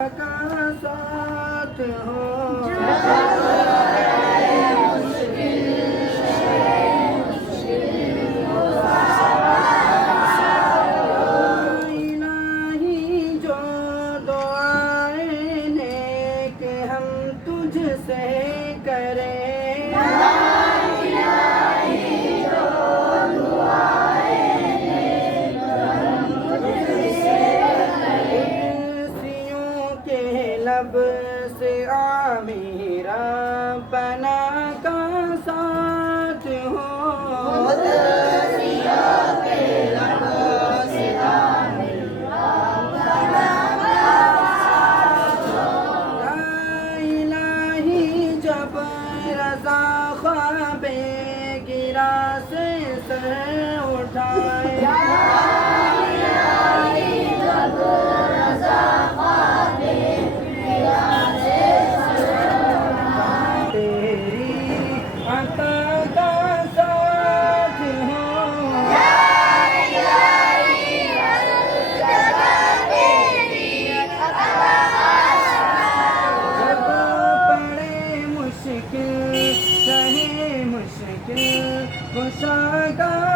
का साथ हो इलाही जो दुआएं नेक हम तुझसे करें लब से आमीरा बना का साथ हो इलाही जब रज़ा ख्वाबे गिरा से सर उठाए मुश्किल